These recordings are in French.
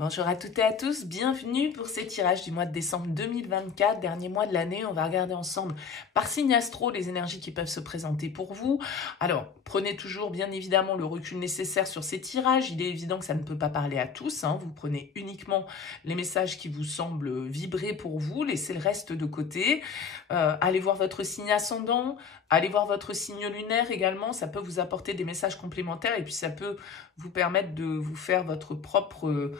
Bonjour à toutes et à tous, bienvenue pour ces tirages du mois de décembre 2024, dernier mois de l'année. On va regarder ensemble par signe astro les énergies qui peuvent se présenter pour vous. Alors, prenez toujours bien évidemment le recul nécessaire sur ces tirages. Il est évident que ça ne peut pas parler à tous. Vous prenez uniquement les messages qui vous semblent vibrer pour vous, laissez le reste de côté. Allez voir votre signe ascendant, allez voir votre signe lunaire également. Ça peut vous apporter des messages complémentaires et puis ça peut vous permettre de vous faire votre propre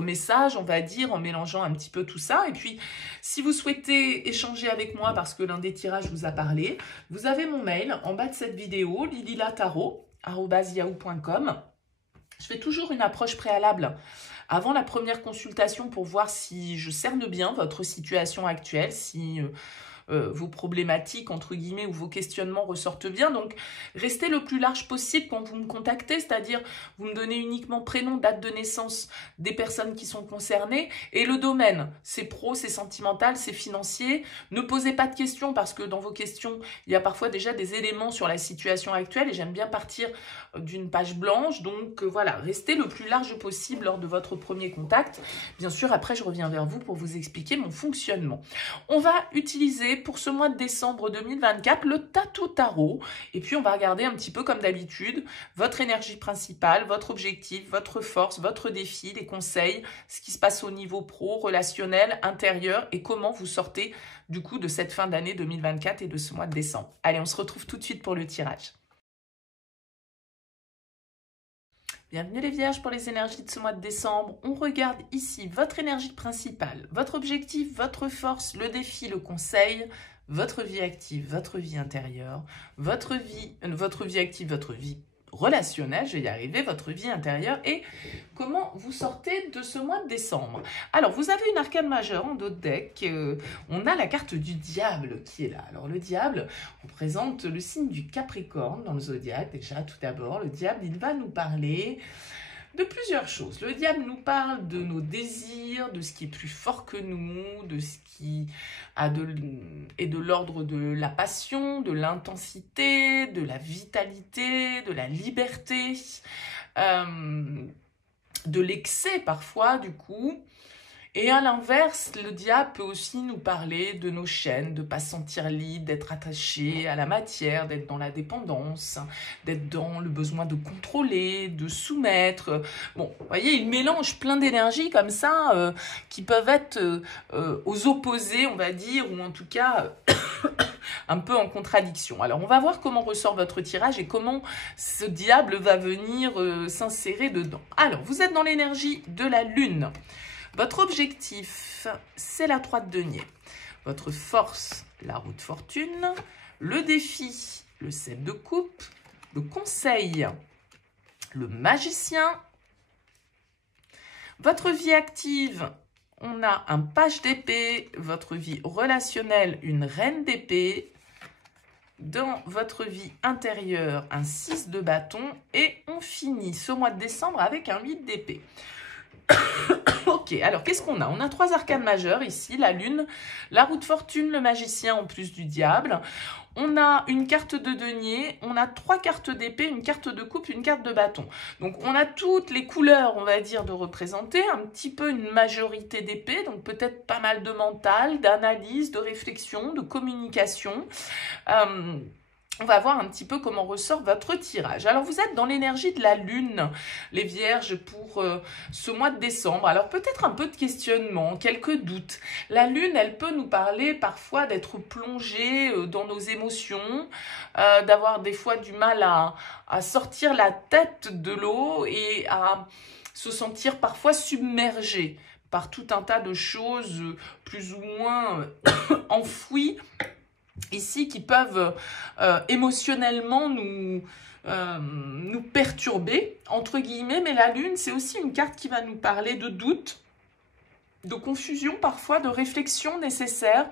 message, on va dire, en mélangeant un petit peu tout ça. Et puis, si vous souhaitez échanger avec moi parce que l'un des tirages vous a parlé, vous avez mon mail en bas de cette vidéo, lililatarot@yahoo.com. Je fais toujours une approche préalable avant la première consultation pour voir si je cerne bien votre situation actuelle, si vos problématiques, entre guillemets, ou vos questionnements ressortent bien. Donc, restez le plus large possible quand vous me contactez, c'est-à-dire vous me donnez uniquement prénom, date de naissance des personnes qui sont concernées et le domaine. C'est pro, c'est sentimental, c'est financier. Ne posez pas de questions parce que dans vos questions, il y a parfois déjà des éléments sur la situation actuelle et j'aime bien partir d'une page blanche. Donc, voilà, restez le plus large possible lors de votre premier contact. Bien sûr, après, je reviens vers vous pour vous expliquer mon fonctionnement. On va utiliser pour ce mois de décembre 2024 le Tatou Tarot et puis on va regarder un petit peu comme d'habitude votre énergie principale, votre objectif, votre force, votre défi, les conseils, ce qui se passe au niveau pro, relationnel, intérieur et comment vous sortez du coup de cette fin d'année 2024 et de ce mois de décembre. Allez, on se retrouve tout de suite pour le tirage. Bienvenue les Vierges pour les énergies de ce mois de décembre. On regarde ici votre énergie principale, votre objectif, votre force, le défi, le conseil, votre vie active, votre vie intérieure, votre vie active, votre vie relationnelle, je vais y arriver, votre vie intérieure et comment vous sortez de ce mois de décembre. Alors, vous avez une arcane majeure en dos de deck. On a la carte du diable qui est là. Alors, le diable représente le signe du Capricorne dans le zodiaque. Déjà, tout d'abord, le diable, il va nous parler de plusieurs choses. Le diable nous parle de nos désirs, de ce qui est plus fort que nous, de ce qui est de l'ordre de la passion, de l'intensité, de la vitalité, de la liberté, de l'excès parfois du coup. Et à l'inverse, le diable peut aussi nous parler de nos chaînes, de ne pas se sentir libre, d'être attaché à la matière, d'être dans la dépendance, d'être dans le besoin de contrôler, de soumettre. Bon, vous voyez, il mélange plein d'énergies comme ça qui peuvent être aux opposés, on va dire, ou en tout cas un peu en contradiction. Alors, on va voir comment ressort votre tirage et comment ce diable va venir s'insérer dedans. Alors, vous êtes dans l'énergie de la lune. Votre objectif, c'est la 3 de denier. Votre force, la roue de fortune. Le défi, le 7 de coupe. Le conseil, le magicien. Votre vie active, on a un page d'épée. Votre vie relationnelle, une reine d'épée. Dans votre vie intérieure, un 6 de bâton. Et on finit ce mois de décembre avec un 8 d'épée. Ok, alors qu'est-ce qu'on a? On a 3 arcanes majeures ici, la lune, la roue de fortune, le magicien en plus du diable. On a une carte de denier, on a 3 cartes d'épée, une carte de coupe, une carte de bâton. Donc on a toutes les couleurs, on va dire, de représenter, un petit peu une majorité d'épée, donc peut-être pas mal de mental, d'analyse, de réflexion, de communication. On va voir un petit peu comment ressort votre tirage. Alors, vous êtes dans l'énergie de la lune, les vierges, pour ce mois de décembre. Alors, peut-être un peu de questionnement, quelques doutes. La lune, elle peut nous parler parfois d'être plongée dans nos émotions, d'avoir des fois du mal à sortir la tête de l'eau et à se sentir parfois submergée par tout un tas de choses plus ou moins enfouies ici qui peuvent émotionnellement nous perturber, entre guillemets, mais la lune, c'est aussi une carte qui va nous parler de doute, de confusion parfois, de réflexion nécessaire.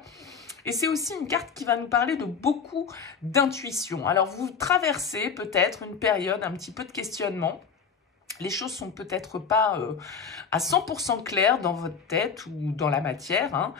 Et c'est aussi une carte qui va nous parler de beaucoup d'intuition. Alors, vous traversez peut-être une période un petit peu de questionnement. Les choses sont peut-être pas à 100% claires dans votre tête ou dans la matière,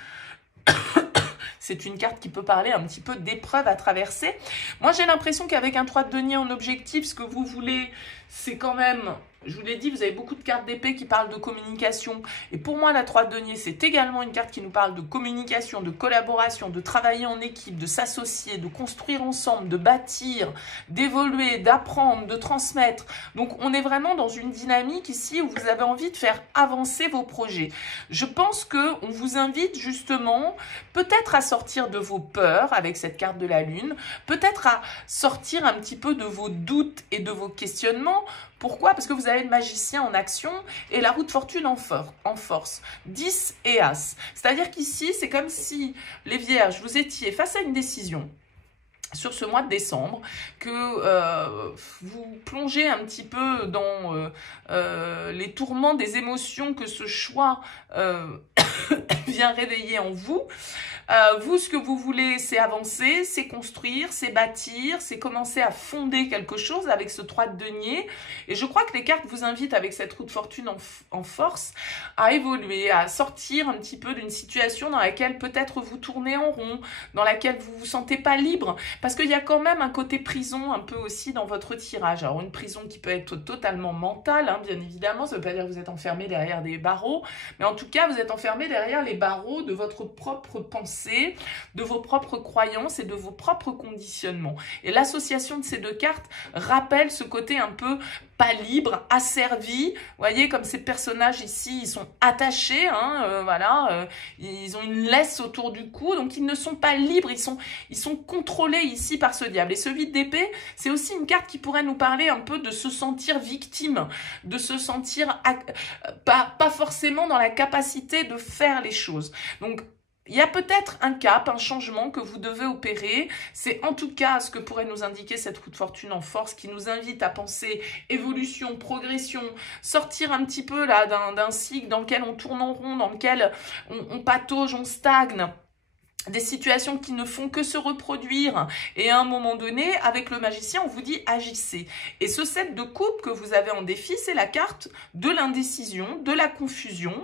C'est une carte qui peut parler un petit peu d'épreuve à traverser. Moi, j'ai l'impression qu'avec un 3 de denier en objectif, ce que vous voulez, c'est quand même, je vous l'ai dit, vous avez beaucoup de cartes d'épée qui parlent de communication. Et pour moi, la 3 de denier, c'est également une carte qui nous parle de communication, de collaboration, de travailler en équipe, de s'associer, de construire ensemble, de bâtir, d'évoluer, d'apprendre, de transmettre. Donc, on est vraiment dans une dynamique ici où vous avez envie de faire avancer vos projets. Je pense qu'on vous invite justement peut-être à sortir de vos peurs avec cette carte de la Lune, peut-être à sortir un petit peu de vos doutes et de vos questionnements. Pourquoi? Parce que vous avez le magicien en action et la roue de fortune en force. 10 et As. C'est-à-dire qu'ici, c'est comme si les vierges, vous étiez face à une décision sur ce mois de décembre, que vous plongez un petit peu dans les tourments des émotions que ce choix vient réveiller en vous. Vous, ce que vous voulez, c'est avancer, c'est construire, c'est bâtir, c'est commencer à fonder quelque chose avec ce 3 de denier. Et je crois que les cartes vous invitent avec cette roue de fortune en force à évoluer, à sortir un petit peu d'une situation dans laquelle peut-être vous tournez en rond, dans laquelle vous vous sentez pas libre. Parce qu'il y a quand même un côté prison un peu aussi dans votre tirage. Alors une prison qui peut être totalement mentale, hein, bien évidemment. Ça ne veut pas dire que vous êtes enfermé derrière des barreaux. Mais en tout cas, vous êtes enfermé derrière les barreaux de votre propre pensée, de vos propres croyances et de vos propres conditionnements. Et l'association de ces deux cartes rappelle ce côté un peu pas libre, asservi. Vous voyez, comme ces personnages ici, ils sont attachés, hein, voilà, ils ont une laisse autour du cou, donc ils ne sont pas libres, ils sont contrôlés ici par ce diable. Et ce 8 d'épée, c'est aussi une carte qui pourrait nous parler un peu de se sentir victime, de se sentir pas forcément dans la capacité de faire les choses. Donc, il y a peut-être un cap, un changement que vous devez opérer. C'est en tout cas ce que pourrait nous indiquer cette roue de fortune en force qui nous invite à penser évolution, progression, sortir un petit peu là d'un cycle dans lequel on tourne en rond, dans lequel on patauge, on stagne. Des situations qui ne font que se reproduire et à un moment donné, avec le magicien, on vous dit agissez. Et ce 7 de coupe que vous avez en défi, c'est la carte de l'indécision, de la confusion,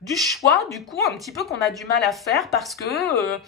du choix, du coup, un petit peu qu'on a du mal à faire parce que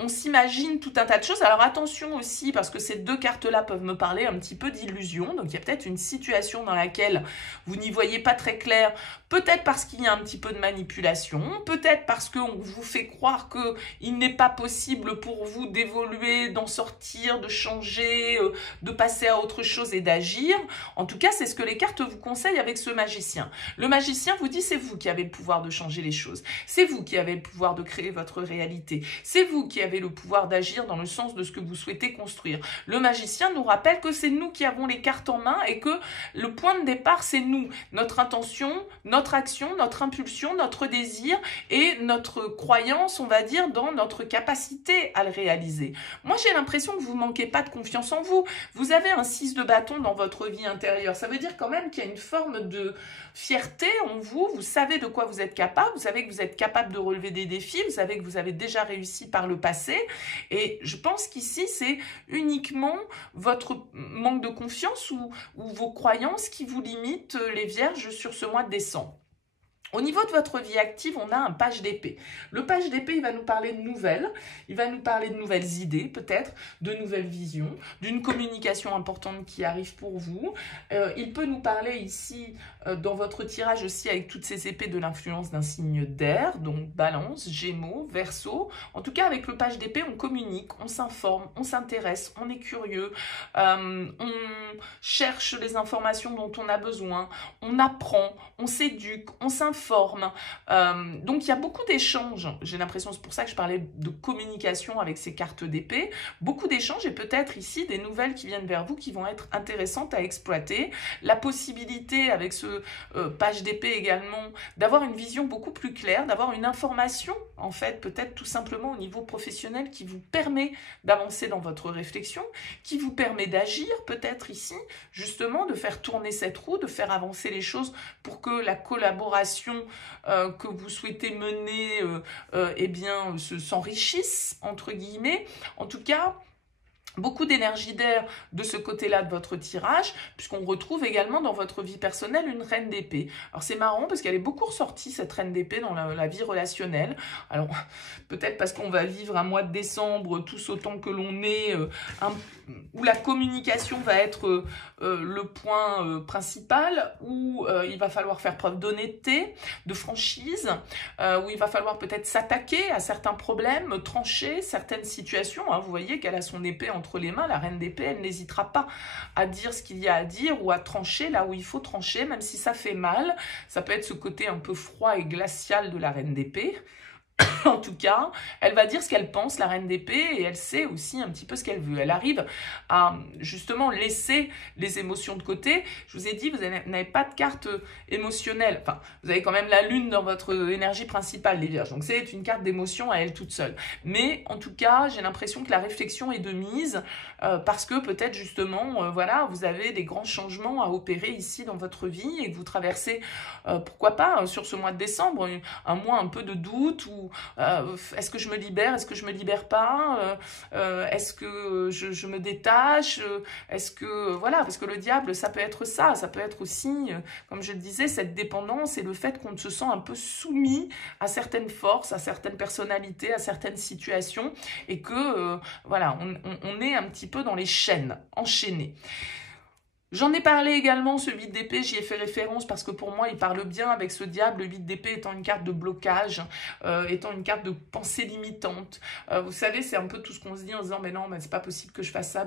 on s'imagine tout un tas de choses. Alors attention aussi, parce que ces deux cartes-là peuvent me parler un petit peu d'illusion. Donc il y a peut-être une situation dans laquelle vous n'y voyez pas très clair, peut-être parce qu'il y a un petit peu de manipulation, peut-être parce qu'on vous fait croire qu'il n'est pas possible pour vous d'évoluer, d'en sortir, de changer, de passer à autre chose et d'agir. En tout cas, c'est ce que les cartes vous conseillent avec ce magicien. Le magicien vous dit c'est vous qui avez le pouvoir de changer les choses. C'est vous qui avez le pouvoir de créer votre réalité. C'est vous qui avez le pouvoir d'agir dans le sens de ce que vous souhaitez construire. Le magicien nous rappelle que c'est nous qui avons les cartes en main et que le point de départ, c'est nous. Notre intention, notre action, notre impulsion, notre désir et notre croyance, on va dire, dans notre capacité à le réaliser. Moi, j'ai l'impression que vous ne manquez pas de confiance en vous. Vous avez un 6 de bâton dans votre vie intérieure. Ça veut dire quand même qu'il y a une forme de fierté en vous. Vous savez de quoi vous êtes capable. Vous savez que vous êtes capable de relever des défis. Vous savez que vous avez déjà réussi par le passé. Et je pense qu'ici, c'est uniquement votre manque de confiance ou vos croyances qui vous limitent, les vierges, sur ce mois de décembre. Au niveau de votre vie active, on a un page d'épée. Le page d'épée, il va nous parler de nouvelles, il va nous parler de nouvelles idées peut-être, de nouvelles visions, d'une communication importante qui arrive pour vous. Il peut nous parler ici, dans votre tirage aussi, avec toutes ces épées, de l'influence d'un signe d'air, donc Balance, Gémeaux, Verseau. En tout cas, avec le page d'épée, on communique, on s'informe, on s'intéresse, on est curieux, on cherche les informations dont on a besoin, on apprend, on s'éduque, on s'informe. Donc il y a beaucoup d'échanges, j'ai l'impression, c'est pour ça que je parlais de communication avec ces cartes d'épée, beaucoup d'échanges et peut-être ici des nouvelles qui viennent vers vous qui vont être intéressantes à exploiter, la possibilité avec ce page d'épée également d'avoir une vision beaucoup plus claire, d'avoir une information en fait peut-être tout simplement au niveau professionnel qui vous permet d'avancer dans votre réflexion, qui vous permet d'agir peut-être ici, justement de faire tourner cette roue, de faire avancer les choses pour que la collaboration que vous souhaitez mener eh bien, s'enrichissent, entre guillemets. En tout cas, beaucoup d'énergie d'air de ce côté-là de votre tirage, puisqu'on retrouve également dans votre vie personnelle une reine d'épée. Alors c'est marrant parce qu'elle est beaucoup ressortie, cette reine d'épée, dans la vie relationnelle. Alors peut-être parce qu'on va vivre un mois de décembre tous autant que l'on est, où la communication va être le point principal, où il va falloir faire preuve d'honnêteté, de franchise, où il va falloir peut-être s'attaquer à certains problèmes, trancher certaines situations. Hein. Vous voyez qu'elle a son épée entre les mains, la reine d'épée, elle n'hésitera pas à dire ce qu'il y a à dire ou à trancher là où il faut trancher, même si ça fait mal. Ça peut être ce côté un peu froid et glacial de la reine d'épée. En tout cas, elle va dire ce qu'elle pense, la reine d'épée, et elle sait aussi un petit peu ce qu'elle veut. Elle arrive à justement laisser les émotions de côté. Je vous ai dit, vous n'avez pas de carte émotionnelle. Enfin, vous avez quand même la lune dans votre énergie principale, les vierges. Donc, c'est une carte d'émotion à elle toute seule. Mais en tout cas, j'ai l'impression que la réflexion est de mise parce que peut-être justement, voilà, vous avez des grands changements à opérer ici dans votre vie et que vous traversez, pourquoi pas, sur ce mois de décembre, un mois un peu de doute ou est-ce que je me libère, est-ce que je me libère pas, est-ce que je me détache, est-ce que, voilà, parce que le diable, ça peut être ça peut être aussi, comme je le disais, cette dépendance et le fait qu'on se sent un peu soumis à certaines forces, à certaines personnalités, à certaines situations, et que, voilà, on est un petit peu dans les chaînes, enchaînés. J'en ai parlé également, ce 8 d'épée, j'y ai fait référence parce que pour moi, il parle bien avec ce diable, le 8 d'épée étant une carte de blocage, étant une carte de pensée limitante. Vous savez, c'est un peu tout ce qu'on se dit en se disant, mais non, mais c'est pas possible que je fasse ça,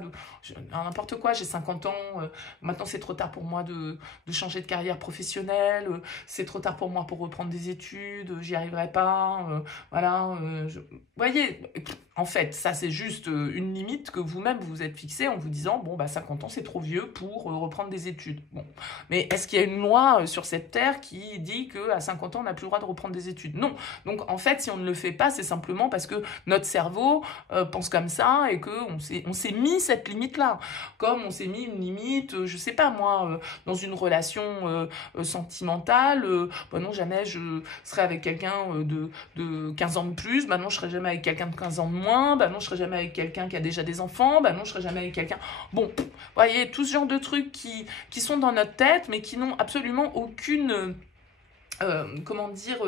n'importe quoi, j'ai 50 ans, maintenant c'est trop tard pour moi de changer de carrière professionnelle, c'est trop tard pour moi pour reprendre des études, j'y arriverai pas, voilà. Vous voyez, en fait, ça c'est juste une limite que vous-même vous vous êtes fixée en vous disant, bon, bah 50 ans c'est trop vieux pour reprendre des études. Bon. Mais est-ce qu'il y a une loi sur cette terre qui dit qu'à 50 ans, on n'a plus le droit de reprendre des études? Non. Donc, en fait, si on ne le fait pas, c'est simplement parce que notre cerveau pense comme ça et qu'on s'est mis cette limite-là. Comme on s'est mis une limite, je sais pas moi, dans une relation sentimentale, bah non, jamais je serai avec quelqu'un de 15 ans de plus, bah non, je serai jamais avec quelqu'un de 15 ans de moins, bah non, je serai jamais avec quelqu'un qui a déjà des enfants, bah non, je serai jamais avec quelqu'un... Bon, vous voyez, tout ce genre de trucs qui sont dans notre tête, mais qui n'ont absolument aucune... comment dire,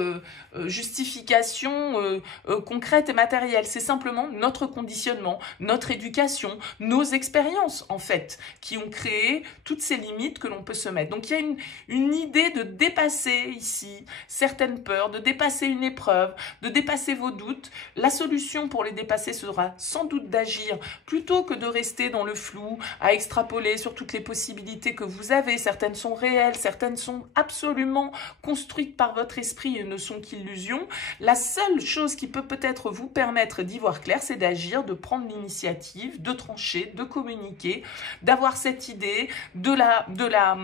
justification concrète et matérielle. C'est simplement notre conditionnement, notre éducation, nos expériences, en fait, qui ont créé toutes ces limites que l'on peut se mettre. Donc, il y a une idée de dépasser ici certaines peurs, de dépasser une épreuve, de dépasser vos doutes. La solution pour les dépasser sera sans doute d'agir plutôt que de rester dans le flou, à extrapoler sur toutes les possibilités que vous avez. Certaines sont réelles, certaines sont absolument construites par votre esprit et ne sont qu'illusions. La seule chose qui peut peut-être vous permettre d'y voir clair, c'est d'agir, de prendre l'initiative, de trancher, de communiquer, d'avoir cette idée, de la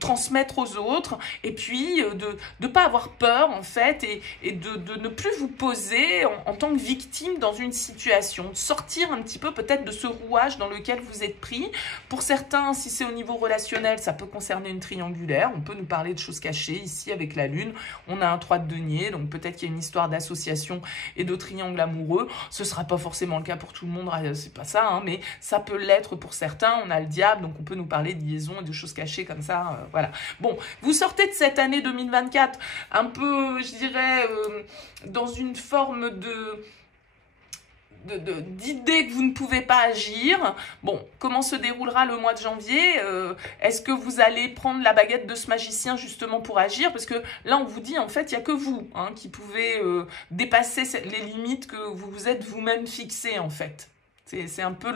transmettre aux autres, et puis de ne pas avoir peur en fait, et de ne plus vous poser en tant que victime dans une situation, de sortir un petit peu peut-être de ce rouage dans lequel vous êtes pris. Pour certains, si c'est au niveau relationnel, ça peut concerner une triangulaire, on peut nous parler de choses cachées ici avec la lune, on a un 3 de denier, donc peut-être qu'il y a une histoire d'association et de triangle amoureux. Ce ne sera pas forcément le cas pour tout le monde, c'est pas ça, hein, mais ça peut l'être pour certains. On a le diable, donc on peut nous parler de liaison et de choses cachées comme ça, voilà. Bon, vous sortez de cette année 2024 un peu, je dirais, dans une forme d'idée que vous ne pouvez pas agir. Bon, comment se déroulera le mois de janvier? Est-ce que vous allez prendre la baguette de ce magicien justement pour agir? Parce que là, on vous dit, en fait, il n'y a que vous hein, qui pouvez dépasser les limites que vous vous êtes vous-même fixées, en fait. C'est un peu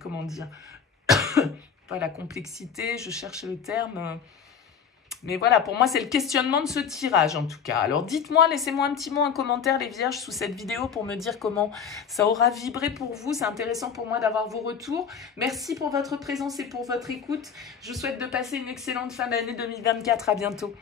comment dire, pas la complexité, je cherche le terme... Mais voilà, pour moi, c'est le questionnement de ce tirage, en tout cas. Alors, dites-moi, laissez-moi un petit mot, un commentaire, les vierges, sous cette vidéo pour me dire comment ça aura vibré pour vous. C'est intéressant pour moi d'avoir vos retours. Merci pour votre présence et pour votre écoute. Je vous souhaite de passer une excellente fin d'année 2024. À bientôt.